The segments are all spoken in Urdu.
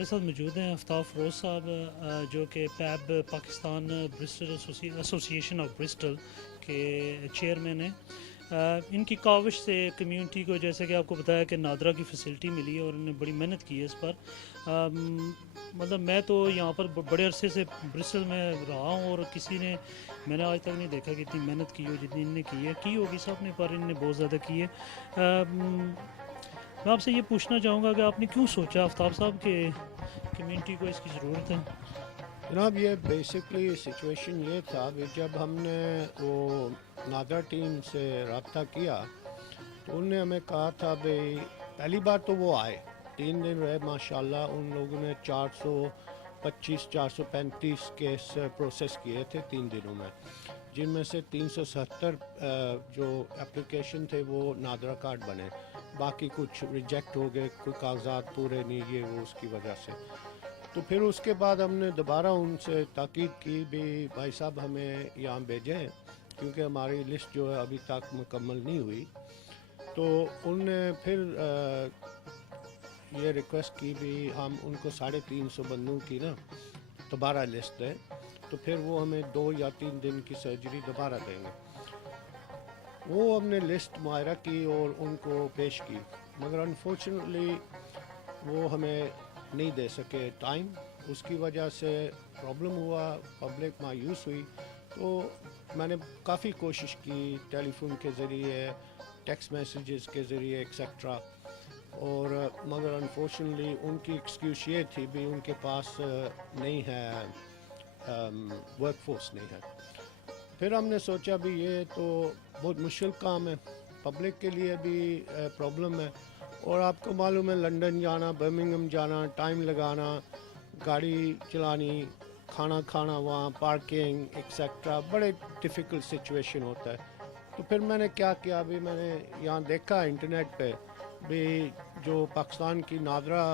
ہمارے ساتھ موجود ہیں آفتاب فروز صاحب، جو کہ پیب پاکستان برسٹل ایسوسی ایشن آف برسٹل کے چیئرمین ہیں۔ ان کی کاوش سے کمیونٹی کو، جیسے کہ آپ کو بتایا کہ نادرا کی فیسلٹی ملی ہے اور انہوں نے بڑی محنت کی ہے اس پر۔ مطلب میں تو یہاں پر بڑے عرصے سے برسٹل میں رہا ہوں اور میں نے آج تک نہیں دیکھا کہ اتنی محنت کی ہو جتنی ان نے کی ہوگی سب نے، پر ان نے بہت زیادہ کی ہے۔ میں آپ سے یہ پوچھنا چاہوں گا کہ آپ نے کیوں سوچا آفتاب صاحب کہ کمیونٹی کو اس کی ضرورت ہے؟ جناب، یہ بیسکلی سچویشن یہ تھا کہ جب ہم نے وہ نادرا ٹیم سے رابطہ کیا تو انہوں نے ہمیں کہا تھا بھائی، پہلی بار تو وہ آئے 3 دن رہے، ماشاءاللہ ان لوگوں نے 435 کیس پروسیس کیے تھے 3 دنوں میں، جن میں سے 370 جو اپلیکیشن تھے وہ نادرا کارڈ بنے، باقی کچھ ریجیکٹ ہو گئے، کوئی کاغذات پورے نہیں، یہ وہ اس کی وجہ سے۔ تو پھر اس کے بعد ہم نے دوبارہ ان سے تاکید کی بھی بھائی صاحب ہمیں یہاں بھیجیں، کیونکہ ہماری لسٹ جو ہے ابھی تک مکمل نہیں ہوئی۔ تو ان نے پھر یہ ریکویسٹ کی بھی ہم ان کو 350 بندوں کی نا دوبارہ لسٹ دیں، تو پھر وہ ہمیں 2 یا 3 دن کی سرجری دوبارہ دیں گے۔ وہ ہم نے لسٹ معائرہ کی اور ان کو پیش کی، مگر انفارچونیٹلی وہ ہمیں نہیں دے سکے ٹائم، اس کی وجہ سے پرابلم ہوا، پبلک مایوس ہوئی۔ تو میں نے کافی کوشش کی ٹیلی فون کے ذریعے، ٹیکسٹ میسیجز کے ذریعے ایکسیکٹرا، اور مگر انفارچونیٹلی ان کی ایکسکیوز یہ تھی بھی ان کے پاس نہیں ہے، ورک فورس نہیں ہے۔ پھر ہم نے سوچا بھی یہ تو بہت مشکل کام ہے، پبلک کے لیے بھی پرابلم ہے، اور آپ کو معلوم ہے لنڈن جانا، برمنگھم جانا، ٹائم لگانا، گاڑی چلانی، کھانا کھانا وہاں، پارکنگ ایکسیکٹرا، بڑے ڈیفیکلٹ سچویشن ہوتا ہے۔ تو پھر میں نے کیا کیا بھی، میں نے یہاں دیکھا انٹرنیٹ پہ بھی جو پاکستان کی نادرا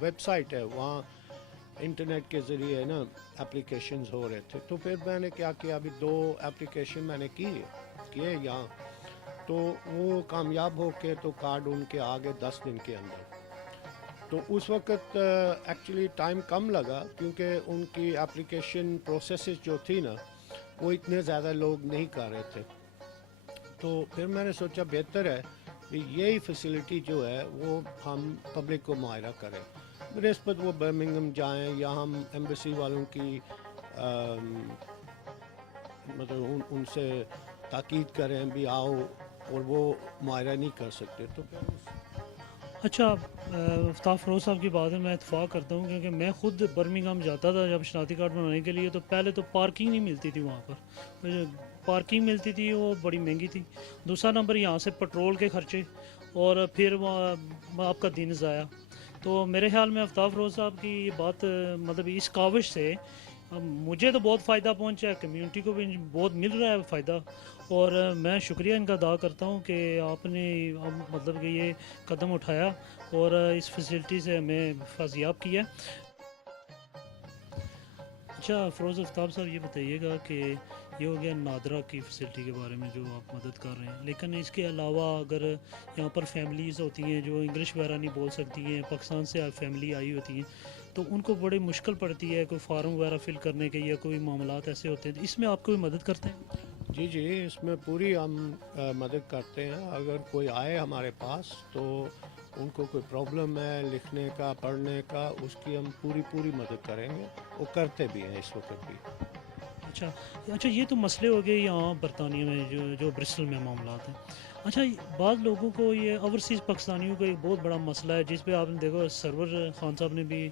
ویب سائٹ ہے، وہاں انٹرنیٹ کے ذریعے نا اپلیکیشنز ہو رہے تھے۔ تو پھر میں نے کیا کیا بھی 2 ایپلیکیشن میں نے کیے یہاں، تو وہ کامیاب ہو کے تو کارڈ ان کے آگے 10 دن کے اندر۔ تو اس وقت ایکچولی ٹائم کم لگا، کیونکہ ان کی اپلیکیشن پروسیسز جو تھی نا وہ اتنے زیادہ لوگ نہیں کر رہے تھے۔ تو پھر میں نے سوچا بہتر ہے کہ یہی فیسلٹی جو ہے وہ ہم پبلک کو معائرہ کریں، بنسبت وہ برمنگھم جائیں یا ہم ایمبیسی والوں کی مطلب ان سے تاکید کریں بھی آؤ، اور وہ معائرہ نہیں کر سکتے۔ تو پھر اچھا، آفتاب فروز صاحب کی بات ہے، میں اتفاق کرتا ہوں، کیونکہ میں خود برمنگھم جاتا تھا جب شناختی کارڈ بنانے کے لیے، تو پہلے تو پارکنگ نہیں ملتی تھی وہاں پر، پارکنگ ملتی تھی وہ بڑی مہنگی تھی، دوسرا نمبر یہاں سے پٹرول کے خرچے، اور پھر آپ کا دن ضائع۔ تو میرے خیال میں آفتاب فروز صاحب کی یہ بات، مطلب اس کاوش سے مجھے تو بہت فائدہ پہنچا ہے، کمیونٹی کو بھی بہت مل رہا ہے فائدہ، اور میں شکریہ ان کا ادا کرتا ہوں کہ آپ نے مطلب کہ یہ قدم اٹھایا اور اس فیسلٹی سے ہمیں فیضیاب کیا۔ اچھا فروز آفتاب صاحب، یہ بتائیے گا کہ یہ ہو گیا نادرا کی فیسلٹی کے بارے میں جو آپ مدد کر رہے ہیں، لیکن اس کے علاوہ اگر یہاں پر فیملیز ہوتی ہیں جو انگلش وغیرہ نہیں بول سکتی ہیں، پاکستان سے فیملی آئی ہوتی ہیں، تو ان کو بڑی مشکل پڑتی ہے کوئی فارم وغیرہ فل کرنے کے، یا کوئی معاملات ایسے ہوتے ہیں، تو اس میں آپ کوئی مدد کرتے ہیں؟ جی، اس میں پوری ہم مدد کرتے ہیں۔ اگر کوئی آئے ہمارے پاس تو ان کو کوئی پرابلم ہے لکھنے کا، پڑھنے کا، اس کی ہم پوری مدد کریں گے، وہ کرتے بھی ہیں اس وقت بھی۔ اچھا، یہ تو مسئلے ہو گئے یہاں برطانیہ میں جو برسٹل میں معاملات ہیں۔ اچھا، بعض لوگوں کو یہ اوورسیز پاکستانیوں کا ایک بہت بڑا مسئلہ ہے، جس پہ آپ نے دیکھو سرور خان صاحب نے بھی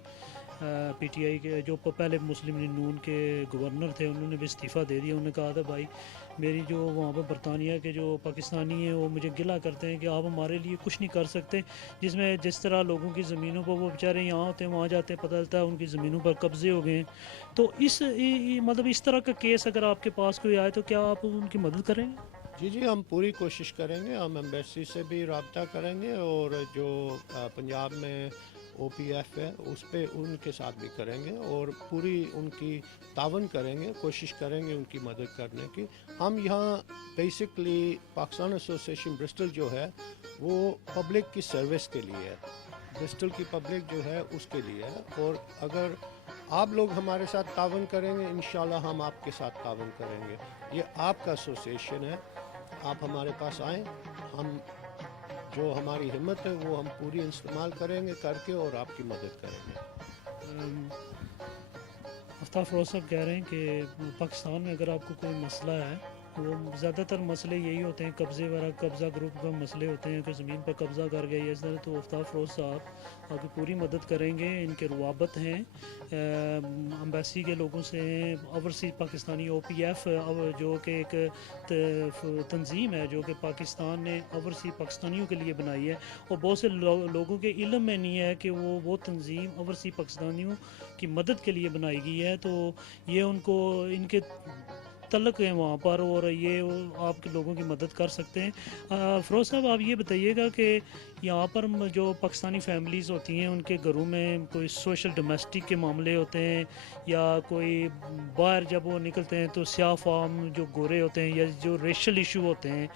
پی ٹی آئی کے جو پہلے مسلم نون کے گورنر تھے، انہوں نے بھی استعفیٰ دے دیا۔ انہوں نے کہا تھا بھائی میری جو وہاں پہ برطانیہ کے جو پاکستانی ہیں وہ مجھے گلہ کرتے ہیں کہ آپ ہمارے لیے کچھ نہیں کر سکتے، جس طرح لوگوں کی زمینوں پر وہ بیچارے یہاں ہوتے ہیں وہاں جاتے ہیں، پتہ چلتا ہے ان کی زمینوں پر قبضے ہو گئے ہیں۔ تو مطلب اس طرح کا کیس اگر آپ کے پاس کوئی آئے تو کیا آپ ان کی مدد کریں گے؟ جی، ہم پوری کوشش کریں گے، ہم ایمبیسی سے بھی رابطہ کریں گے، اور جو پنجاب میں او پی ایف ہے اس پہ ان کے ساتھ بھی کریں گے، اور پوری ان کی تعاون کریں گے، کوشش کریں گے ان کی مدد کرنے کی۔ ہم یہاں بیسکلی پاکستان ایسوسی ایشن برسٹل جو ہے وہ پبلک کی سروس کے لیے ہے، برسٹل کی پبلک جو ہے اس کے لیے ہے، اور اگر آپ لوگ ہمارے ساتھ تعاون کریں گے انشاءاللہ ہم آپ کے ساتھ تعاون کریں گے. یہ آپ کا ایسوسیشن ہے، آپ ہمارے پاس آئیں، ہم جو ہماری ہمت ہے وہ ہم پوری استعمال کریں گے کر کے، اور آپ کی مدد کریں گے. آفتاب فیروز صاحب کہہ رہے ہیں کہ پاکستان میں اگر آپ کو کوئی مسئلہ ہے، وہ زیادہ تر مسئلے یہی ہوتے ہیں، قبضے وغیرہ، قبضہ گروپ کا مسئلے ہوتے ہیں کہ زمین پر قبضہ کر گئے اس طرح، تو آفتاب فیروز صاحب آپ کی پوری مدد کریں گے. ان کے روابط ہیں امبیسی کے لوگوں سے ہیں، اوورسیز پاکستانی او پی ایف جو کہ ایک تنظیم ہے جو کہ پاکستان نے اوورسیز پاکستانیوں کے لیے بنائی ہے، اور بہت سے لوگوں کے علم میں نہیں ہے کہ وہ تنظیم اوورسیز پاکستانیوں کی مدد کے لیے بنائی گئی ہے. تو یہ ان کو ان کے تعلق ہے وہاں پر، اور یہ آپ کے لوگوں کی مدد کر سکتے ہیں. فیروز صاحب آپ یہ بتائیے گا کہ یہاں پر جو پاکستانی فیملیز ہوتی ہیں ان کے گھروں میں کوئی سوشل ڈومیسٹک کے معاملے ہوتے ہیں، یا کوئی باہر جب وہ نکلتے ہیں تو سیاہ فام جو گورے ہوتے ہیں، یا جو ریشل ایشو ہوتے ہیں،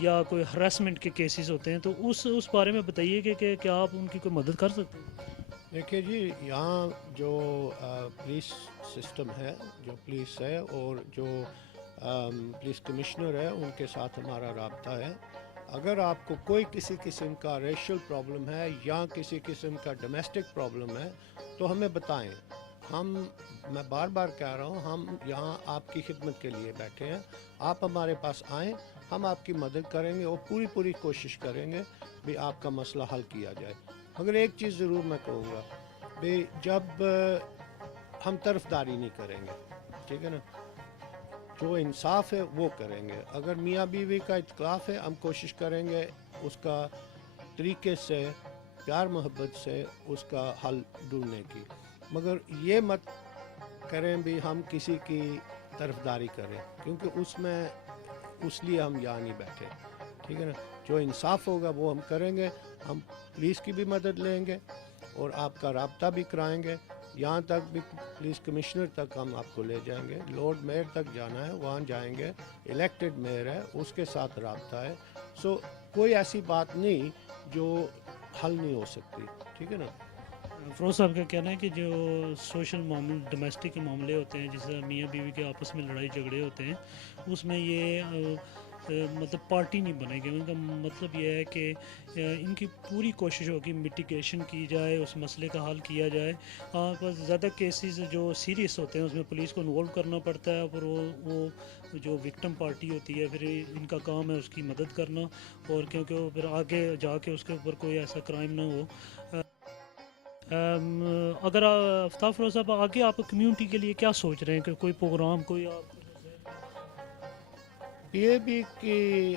یا کوئی ہراسمنٹ کے کیسز ہوتے ہیں، تو اس بارے میں بتائیے کہ کیا آپ ان کی کوئی مدد کر سکتے ہیں؟ دیکھیے جی، یہاں جو پولیس سسٹم ہے، جو پولیس ہے اور جو پولیس کمشنر ہے، ان کے ساتھ ہمارا رابطہ ہے. اگر آپ کو کوئی کسی قسم کا ریشل پرابلم ہے یا کسی قسم کا ڈومیسٹک پرابلم ہے تو ہمیں بتائیں. میں بار بار کہہ رہا ہوں، ہم یہاں آپ کی خدمت کے لیے بیٹھے ہیں. آپ ہمارے پاس آئیں، ہم آپ کی مدد کریں گے اور پوری کوشش کریں گے بھی آپ کا مسئلہ حل کیا جائے. مگر ایک چیز ضرور میں کہوں گا بھی، جب ہم طرفداری نہیں کریں گے، ٹھیک ہے نا، جو انصاف ہے وہ کریں گے. اگر میاں بیوی کا اختلاف ہے، ہم کوشش کریں گے اس کا طریقے سے، پیار محبت سے اس کا حل ڈھونڈنے کی. مگر یہ مت کریں بھی ہم کسی کی طرفداری کریں، کیونکہ اس لیے ہم یہاں نہیں بیٹھے، ٹھیک ہے نا. جو انصاف ہوگا وہ ہم کریں گے. ہم پولیس کی بھی مدد لیں گے اور آپ کا رابطہ بھی کرائیں گے. یہاں تک بھی پولیس کمشنر تک ہم آپ کو لے جائیں گے. لارڈ میئر تک جانا ہے، وہاں جائیں گے. الیکٹڈ میئر ہے، اس کے ساتھ رابطہ ہے. کوئی ایسی بات نہیں جو حل نہیں ہو سکتی، ٹھیک ہے نا. فیروز صاحب کا کہنا ہے کہ جو سوشل معاملے، ڈومیسٹک کے معاملے ہوتے ہیں، جیسے میاں بیوی کے آپس میں لڑائی جھگڑے ہوتے ہیں، اس میں یہ مطلب پارٹی نہیں بنے گی. ان کا مطلب یہ ہے کہ ان کی پوری کوشش ہوگی میٹیگیشن کی جائے، اس مسئلے کا حل کیا جائے. بس زیادہ کیسز جو سیریس ہوتے ہیں اس میں پولیس کو انوالو کرنا پڑتا ہے، اور وہ جو وکٹم پارٹی ہوتی ہے پھر ان کا کام ہے اس کی مدد کرنا، اور کیونکہ وہ پھر آگے جا کے اس کے اوپر کوئی ایسا کرائم نہ ہو. اگر آفتاب فیروز صاحب آگے آپ کمیونٹی کے لیے کیا سوچ رہے ہیں کہ کوئی پروگرام، کوئی آپ پی اے بی کی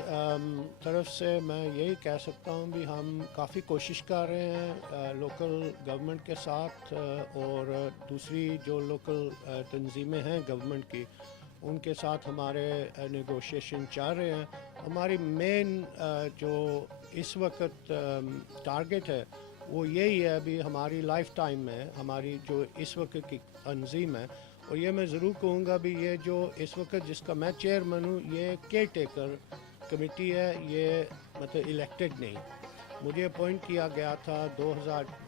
طرف سے میں یہی کہہ سکتا ہوں بھی ہم کافی کوشش کر رہے ہیں لوکل گورنمنٹ کے ساتھ، اور دوسری جو لوکل تنظیمیں ہیں گورنمنٹ کی، ان کے ساتھ ہمارے نیگوشیشن چل رہے ہیں. ہماری مین جو اس وقت ٹارگٹ ہے وہ یہی ہے بھی ہماری لائف ٹائم میں ہماری جو اس وقت کی تنظیم ہے. اور یہ میں ضرور کہوں گا بھی یہ جو اس وقت جس کا میں چیئرمین ہوں، یہ کیئر ٹیکر کمیٹی ہے، یہ مطلب الیکٹڈ نہیں. مجھے اپوائنٹ کیا گیا تھا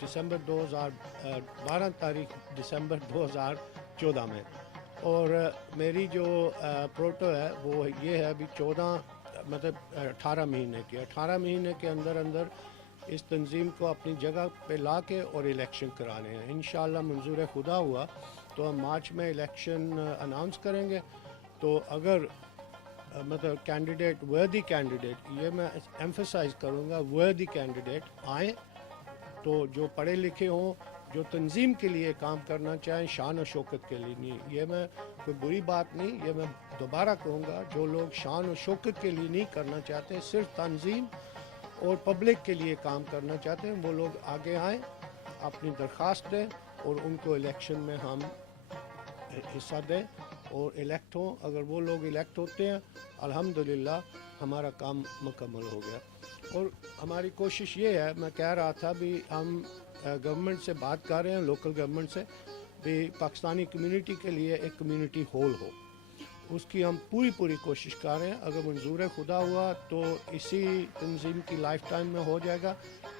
دسمبر 2012 تاریخ دسمبر 2014 میں، اور میری جو پروٹو ہے وہ یہ ہے بھی 18 مہینے کے اندر اس تنظیم کو اپنی جگہ پہ لا کے اور الیکشن کرانے ہیں. انشاءاللہ منظور خدا ہوا تو ہم مارچ میں الیکشن اناؤنس کریں گے. تو اگر مطلب کینڈیڈیٹ، وردی کینڈیڈیٹ، یہ میں ایمفسائز کروں گا، وردی کینڈیڈیٹ آئیں، تو جو پڑھے لکھے ہوں، جو تنظیم کے لیے کام کرنا چاہیں، شان و شوکت کے لیے نہیں. یہ میں کوئی بری بات نہیں، یہ میں دوبارہ کہوں گا، جو لوگ شان و شوکت کے لیے نہیں کرنا چاہتے، صرف تنظیم اور پبلک کے لیے کام کرنا چاہتے ہیں، وہ لوگ آگے آئیں، اپنی درخواست دیں اور ان کو الیکشن میں ہم حصہ دیں اور الیکٹ ہوں. اگر وہ لوگ الیکٹ ہوتے ہیں، الحمدللہ ہمارا کام مکمل ہو گیا. اور ہماری کوشش یہ ہے، میں کہہ رہا تھا بھی ہم گورنمنٹ سے بات کر رہے ہیں، لوکل گورنمنٹ سے بھی پاکستانی کمیونٹی کے لیے ایک کمیونٹی ہال ہو. اس کی ہم پوری کوشش کر رہے ہیں. اگر منظور خدا ہوا تو اسی تنظیم کی لائف ٹائم میں ہو جائے گا.